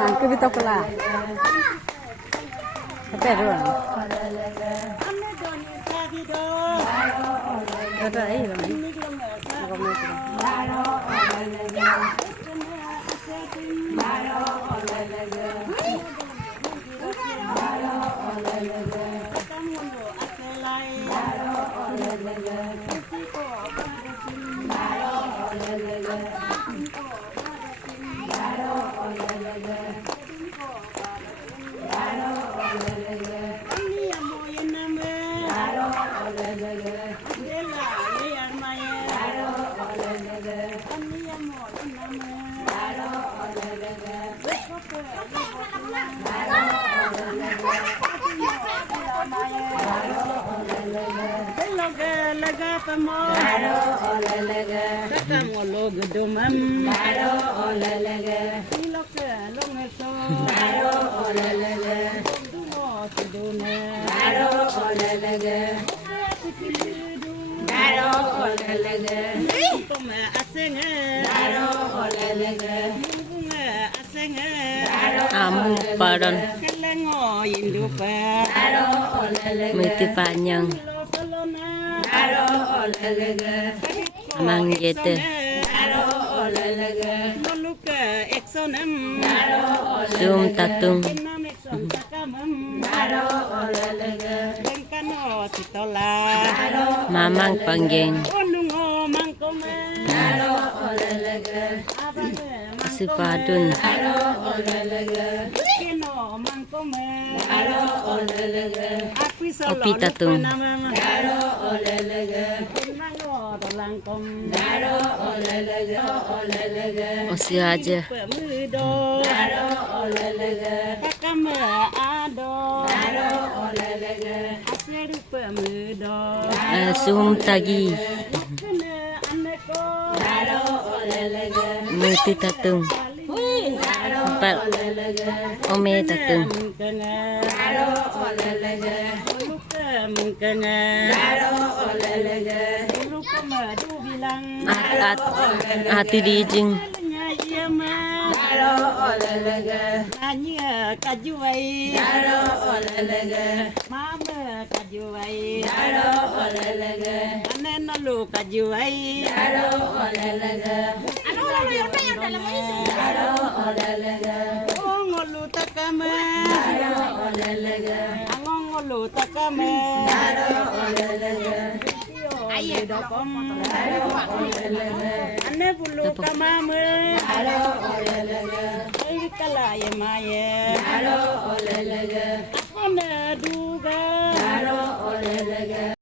hàng cứ biết tao có là thế rồi đó ấy rồi Amparan Miti panjang Amang jete Zoom tatung Mamang panggeng Sipadun Opi tatung Osi aja Zoom tagi Muti tatung Empat Ome tatung Hati dijing Mama kajuai aro olalega aneno lu kajuai aro olalega ano lo yang dalam itu aro olalega ngolu takame aro olalega ngolu takame aro olalega aye dokom aro olalega ane bulu tamame aro olalega kala ya maye aro olalega ane duga aro olalega